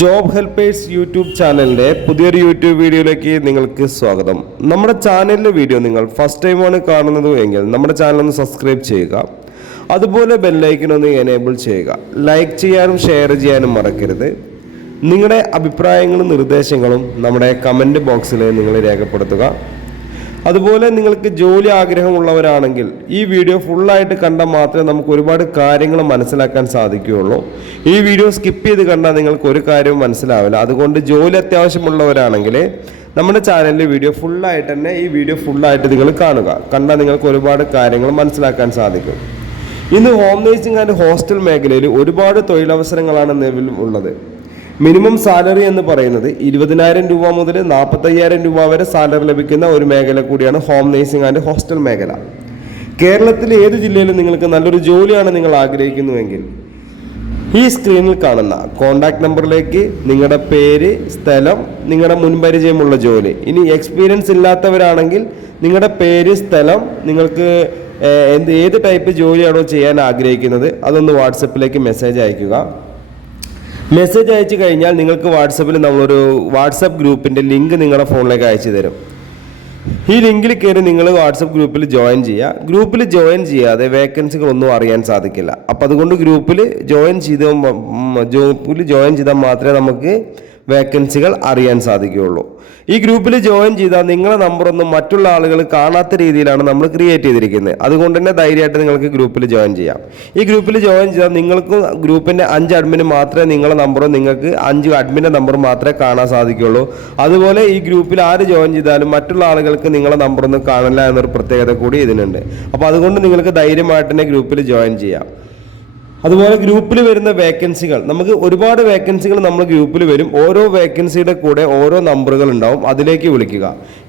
Job helpers YouTube ചാനലിൻ്റെ പുതിയൊരു YouTube വീഡിയോയിലേക്ക് നിങ്ങൾക്ക് സ്വാഗതം. നമ്മുടെ ചാനലിലെ വീഡിയോ നിങ്ങൾ ഫസ്റ്റ് ടൈമാണ് കാണുന്നത് എങ്കിൽ നമ്മുടെ ചാനൽ ഒന്ന് സബ്സ്ക്രൈബ് ചെയ്യുക. അതുപോലെ ബെല്ലൈക്കൺ ഒന്ന് എനേബിൾ ചെയ്യുക. ലൈക്ക് ചെയ്യാനും ഷെയർ ചെയ്യാനും മറക്കരുത്. നിങ്ങളുടെ അഭിപ്രായങ്ങളും നിർദ്ദേശങ്ങളും നമ്മുടെ കമൻറ്റ് ബോക്സിൽ നിങ്ങൾ രേഖപ്പെടുത്തുക. അതുപോലെ നിങ്ങൾക്ക് ജോലി ആഗ്രഹമുള്ളവരാണെങ്കിൽ ഈ വീഡിയോ ഫുള്ളായിട്ട് കണ്ടാൽ മാത്രമേ നമുക്ക് ഒരുപാട് കാര്യങ്ങൾ മനസ്സിലാക്കാൻ സാധിക്കുകയുള്ളൂ. ഈ വീഡിയോ സ്കിപ്പ് ചെയ്ത് കണ്ടാൽ നിങ്ങൾക്ക് ഒരു കാര്യവും മനസ്സിലാവില്ല. അതുകൊണ്ട് ജോലി അത്യാവശ്യമുള്ളവരാണെങ്കിൽ നമ്മുടെ ചാനലിലെ വീഡിയോ ഫുള്ളായിട്ട് തന്നെ ഈ വീഡിയോ ഫുള്ളായിട്ട് നിങ്ങൾ കാണുക. കണ്ടാൽ നിങ്ങൾക്ക് ഒരുപാട് കാര്യങ്ങൾ മനസ്സിലാക്കാൻ സാധിക്കും. ഇന്ന് ഹോം നേഴ്സിംഗ് ആൻഡ് ഹോസ്റ്റൽ മേഖലയിൽ ഒരുപാട് തൊഴിലവസരങ്ങളാണ് നിലവിൽ ഉള്ളത്. മിനിമം സാലറി എന്ന് പറയുന്നത് 20,000 രൂപ മുതൽ 45,000 രൂപ വരെ സാലറി ലഭിക്കുന്ന ഒരു മേഖല കൂടിയാണ് ഹോം നേഴ്സിംഗ് ആൻഡ് ഹോസ്റ്റൽ മേഖല. കേരളത്തിലെ ഏത് ജില്ലയിലും നിങ്ങൾക്ക് നല്ലൊരു ജോലിയാണ് നിങ്ങൾ ആഗ്രഹിക്കുന്നുവെങ്കിൽ ഈ സ്ക്രീനിൽ കാണുന്ന കോൺടാക്ട് നമ്പറിലേക്ക് നിങ്ങളുടെ പേര്, സ്ഥലം, നിങ്ങളുടെ മുൻപരിചയമുള്ള ജോലി, ഇനി എക്സ്പീരിയൻസ് ഇല്ലാത്തവരാണെങ്കിൽ നിങ്ങളുടെ പേര്, സ്ഥലം, നിങ്ങൾക്ക് ഏത് ടൈപ്പ് ജോലിയാണോ ചെയ്യാൻ ആഗ്രഹിക്കുന്നത് അതൊന്ന് വാട്സപ്പിലേക്ക് മെസ്സേജ് അയയ്ക്കുക. മെസ്സേജ് അയച്ചു കഴിഞ്ഞാൽ നിങ്ങൾക്ക് വാട്സപ്പിൽ നമ്മളൊരു വാട്സപ്പ് ഗ്രൂപ്പിൻ്റെ ലിങ്ക് നിങ്ങളുടെ ഫോണിലേക്ക് അയച്ചു തരും. ഈ ലിങ്കിൽ കയറി നിങ്ങൾ വാട്സപ്പ് ഗ്രൂപ്പിൽ ജോയിൻ ചെയ്യുക. ഗ്രൂപ്പിൽ ജോയിൻ ചെയ്യാതെ വേക്കൻസികളൊന്നും അറിയാൻ സാധിക്കില്ല. അപ്പോൾ അതുകൊണ്ട് ഗ്രൂപ്പിൽ ജോയിൻ ചെയ്താൽ മാത്രമേ നമുക്ക് വേക്കൻസികൾ അറിയാൻ സാധിക്കുകയുള്ളൂ. ഈ ഗ്രൂപ്പിൽ ജോയിൻ ചെയ്താൽ നിങ്ങളുടെ നമ്പറൊന്നും മറ്റുള്ള ആളുകൾ കാണാത്ത രീതിയിലാണ് നമ്മൾ ക്രിയേറ്റ് ചെയ്തിരിക്കുന്നത്. അതുകൊണ്ട് തന്നെ ധൈര്യമായിട്ട് നിങ്ങൾക്ക് ഗ്രൂപ്പിൽ ജോയിൻ ചെയ്യാം. ഈ ഗ്രൂപ്പിൽ ജോയിൻ ചെയ്താൽ നിങ്ങൾക്ക് ഗ്രൂപ്പിൻ്റെ 5 അഡ്മിന് മാത്രമേ നിങ്ങളുടെ നമ്പറും നിങ്ങൾക്ക് 5 അഡ്മിൻ്റെ നമ്പർ മാത്രമേ കാണാൻ സാധിക്കുകയുള്ളൂ. അതുപോലെ ഈ ഗ്രൂപ്പിൽ ആര് ജോയിൻ ചെയ്താലും മറ്റുള്ള ആളുകൾക്ക് നിങ്ങളുടെ നമ്പറൊന്നും കാണില്ല എന്നൊരു പ്രത്യേകത കൂടി ഇതിനുണ്ട്. അപ്പോൾ അതുകൊണ്ട് നിങ്ങൾക്ക് ധൈര്യമായിട്ട് തന്നെ ഗ്രൂപ്പിൽ ജോയിൻ ചെയ്യാം. അതുപോലെ ഗ്രൂപ്പിൽ വരുന്ന വേക്കൻസികൾ, നമുക്ക് ഒരുപാട് വേക്കൻസികൾ നമ്മൾ ഗ്രൂപ്പിൽ വരും. ഓരോ വേക്കൻസിയുടെ കൂടെ ഓരോ നമ്പറുകൾ ഉണ്ടാവും, അതിലേക്ക് വിളിക്കുക.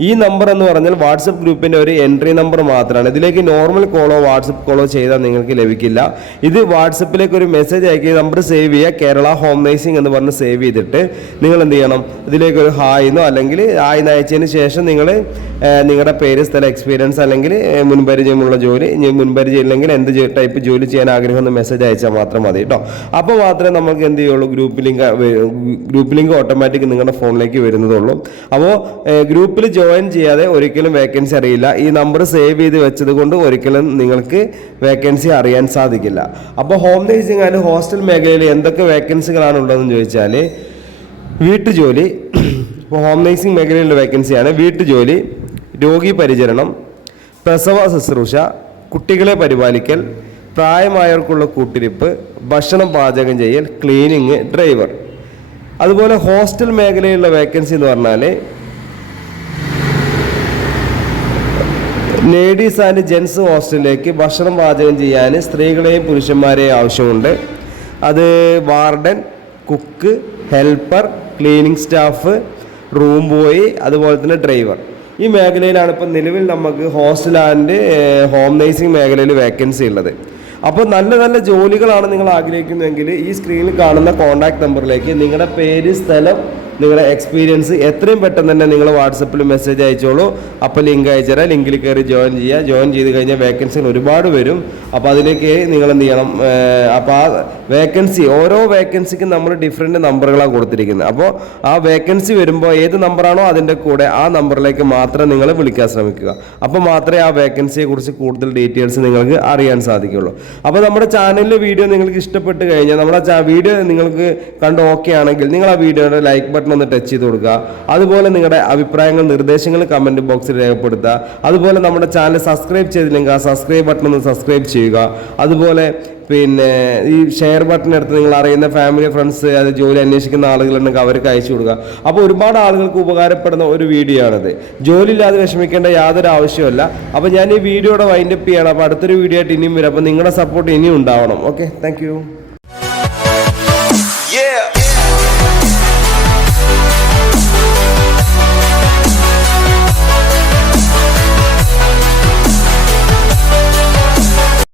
ഈ നമ്പർ എന്ന് പറഞ്ഞാൽ വാട്സപ്പ് ഗ്രൂപ്പിൻ്റെ ഒരു എൻട്രി നമ്പർ മാത്രമാണ്. ഇതിലേക്ക് നോർമൽ കോളോ വാട്സപ്പ് കോളോ ചെയ്താൽ നിങ്ങൾക്ക് ലഭിക്കില്ല. ഇത് വാട്സപ്പിലേക്ക് ഒരു മെസ്സേജ് അയക്കുക, നമ്പർ സേവ് ചെയ്യുക, കേരള ഹോം നേഴ്സിംഗ് എന്ന് പറഞ്ഞ് സേവ് ചെയ്തിട്ട് നിങ്ങൾ എന്ത് ചെയ്യണം, ഇതിലേക്ക് ഒരു ഹായിന്നോ അല്ലെങ്കിൽ ഹായിന്ന് അയച്ചതിന് ശേഷം നിങ്ങൾ നിങ്ങളുടെ പേര്, സ്ഥലം, എക്സ്പീരിയൻസ് അല്ലെങ്കിൽ മുൻപരിചയമുള്ള ജോലി, മുൻപരിചയം ഇല്ലെങ്കിൽ എന്ത് ടൈപ്പ് ജോലി ചെയ്യാൻ ആഗ്രഹം എന്ന് മെസ്സേജ് അയച്ചാൽ മാത്രം മതി കേട്ടോ. അപ്പോൾ മാത്രമേ നമുക്ക് എന്ത് ചെയ്യുള്ളൂ, ഗ്രൂപ്പ് ലിങ്ക് ഓട്ടോമാറ്റിക് നിങ്ങളുടെ ഫോണിലേക്ക് വരുന്നതുള്ളൂ. അപ്പോൾ ഗ്രൂപ്പിൽ ജോയിൻ ചെയ്യാതെ ഒരിക്കലും വേക്കൻസി അറിയില്ല. ഈ നമ്പർ സേവ് ചെയ്ത് വെച്ചത് കൊണ്ട് ഒരിക്കലും നിങ്ങൾക്ക് വേക്കൻസി അറിയാൻ സാധിക്കില്ല. അപ്പോൾ ഹോം നേഴ്സിംഗ് ആൻഡ് ഹോസ്റ്റൽ മേഖലയിൽ എന്തൊക്കെ വേക്കൻസികളാണ് ഉള്ളതെന്ന് ചോദിച്ചാൽ വീട്ടുജോലി, ഇപ്പോൾ ഹോം നേഴ്സിംഗ് മേഖലയിലുള്ള വേക്കൻസിയാണ് വീട്ടുജോലി, രോഗി പരിചരണം, പ്രസവ ശുശ്രൂഷ, കുട്ടികളെ പരിപാലിക്കൽ, പ്രായമായവർക്കുള്ള കൂട്ടിരിപ്പ്, ഭക്ഷണം പാചകം ചെയ്യൽ, ക്ലീനിങ്, ഡ്രൈവർ. അതുപോലെ ഹോസ്റ്റൽ മേഖലയിലുള്ള വേക്കൻസി എന്ന് പറഞ്ഞാൽ ലേഡീസ് ആൻഡ് ജെൻസ് ഹോസ്റ്റലിലേക്ക് ഭക്ഷണം പാചകം ചെയ്യാൻ സ്ത്രീകളെയും പുരുഷന്മാരെയും ആവശ്യമുണ്ട്. അത് warden, cook, helper, cleaning staff, room boy, അതുപോലെ തന്നെ ഡ്രൈവർ. ഈ മേഖലയിലാണ് ഇപ്പം നിലവിൽ നമുക്ക് ഹോസ്റ്റൽ ആൻഡ് ഹോം നേഴ്സിംഗ് മേഖലയിൽ വേക്കൻസി ഉള്ളത്. അപ്പോൾ നല്ല നല്ല ജോലികളാണ് നിങ്ങൾ ആഗ്രഹിക്കുന്നതെങ്കിൽ ഈ സ്ക്രീനിൽ കാണുന്ന കോൺടാക്ട് നമ്പറിലേക്ക് നിങ്ങളുടെ പേര്, സ്ഥലം, നിങ്ങളുടെ എക്സ്പീരിയൻസ് എത്രയും പെട്ടെന്ന് തന്നെ നിങ്ങൾ വാട്സപ്പിൽ മെസ്സേജ് അയച്ചോളൂ. അപ്പോൾ ലിങ്ക് അയച്ചുതരാം. ലിങ്കിൽ കയറി ജോയിൻ ചെയ്യുക. ജോയിൻ ചെയ്ത് കഴിഞ്ഞാൽ വേക്കൻസികൾ ഒരുപാട് വരും. അപ്പോൾ അതിലേക്ക് നിങ്ങൾ എന്ത് ചെയ്യണം, അപ്പോൾ ആ വേക്കൻസി, ഓരോ വേക്കൻസിക്കും നമ്മൾ ഡിഫറെൻറ്റ് നമ്പറുകളാണ് കൊടുത്തിരിക്കുന്നത്. അപ്പോൾ ആ വേക്കൻസി വരുമ്പോൾ ഏത് നമ്പറാണോ അതിൻ്റെ കൂടെ ആ നമ്പറിലേക്ക് മാത്രം നിങ്ങൾ വിളിക്കാൻ ശ്രമിക്കുക. അപ്പോൾ മാത്രമേ ആ വേക്കൻസിയെ കുറിച്ച് കൂടുതൽ ഡീറ്റെയിൽസ് നിങ്ങൾക്ക് അറിയാൻ സാധിക്കുള്ളൂ. അപ്പോൾ നമ്മുടെ ചാനലിലെ വീഡിയോ നിങ്ങൾക്ക് ഇഷ്ടപ്പെട്ട് കഴിഞ്ഞാൽ, നമ്മുടെ വീഡിയോ നിങ്ങൾക്ക് കണ്ട് ഓക്കെ ആണെങ്കിൽ നിങ്ങൾ ആ വീഡിയോയുടെ ലൈക്ക് ബട്ടൺ ഒന്ന് ടച്ച് ചെയ്ത് കൊടുക്കുക. അതുപോലെ നിങ്ങളുടെ അഭിപ്രായങ്ങൾ, നിർദ്ദേശങ്ങൾ കമൻറ്റ് ബോക്സിൽ രേഖപ്പെടുത്തുക. അതുപോലെ നമ്മുടെ ചാനൽ സബ്സ്ക്രൈബ് ചെയ്തില്ലെങ്കിൽ ആ സബ്സ്ക്രൈബ് ബട്ടൺ ഒന്ന് സബ്സ്ക്രൈബ് ചെയ്യുക. അതുപോലെ പിന്നെ ഈ ഷെയർ ബട്ടൺ എടുത്ത് നിങ്ങൾ അറിയുന്ന ഫാമിലി, ഫ്രണ്ട്സ്, അത് ജോലി അന്വേഷിക്കുന്ന ആളുകളുണ്ടെങ്കിൽ അവർക്ക് അയച്ചു കൊടുക്കുക. അപ്പോൾ ഒരുപാട് ആളുകൾക്ക് ഉപകാരപ്പെടുന്ന ഒരു വീഡിയോ ആണിത്. ജോലി ഇല്ലാതെ വിഷമിക്കേണ്ട യാതൊരു ആവശ്യമല്ല. അപ്പോൾ ഞാൻ ഈ വീഡിയോയുടെ വൈൻഡപ്പ് ചെയ്യണം. അപ്പോൾ അടുത്തൊരു വീഡിയോ ആയിട്ട് ഇനിയും വരും. അപ്പോൾ നിങ്ങളുടെ സപ്പോർട്ട് ഇനിയും ഉണ്ടാവണം. Okay, thank you.